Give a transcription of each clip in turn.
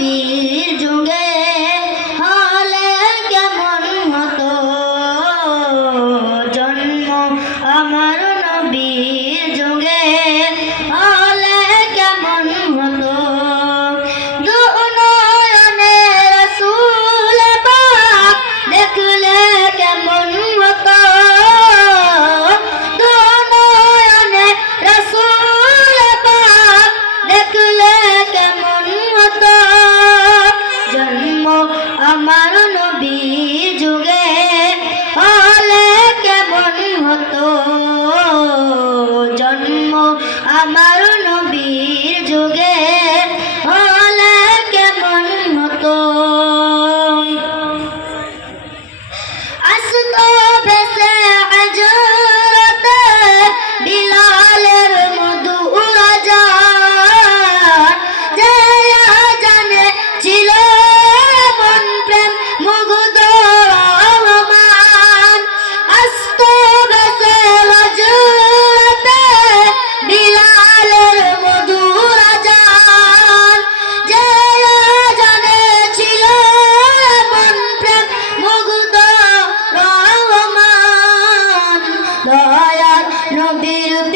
Bill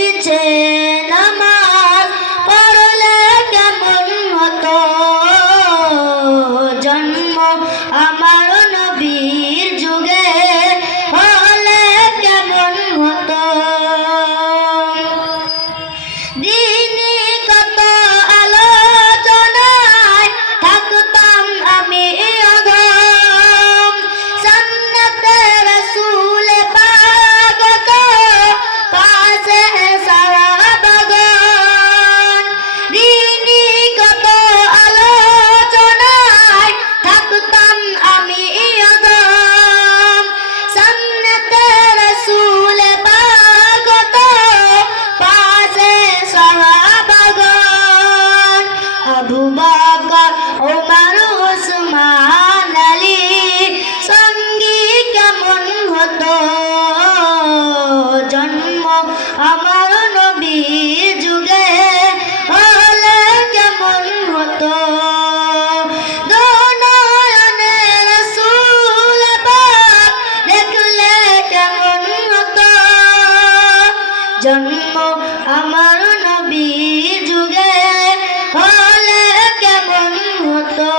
You kitchen. আমার নবী যুগে হলে কেমন হতো? দেখলে কেমন হতো? জন্ম আমার নবী যুগে হলে কেমন হতো?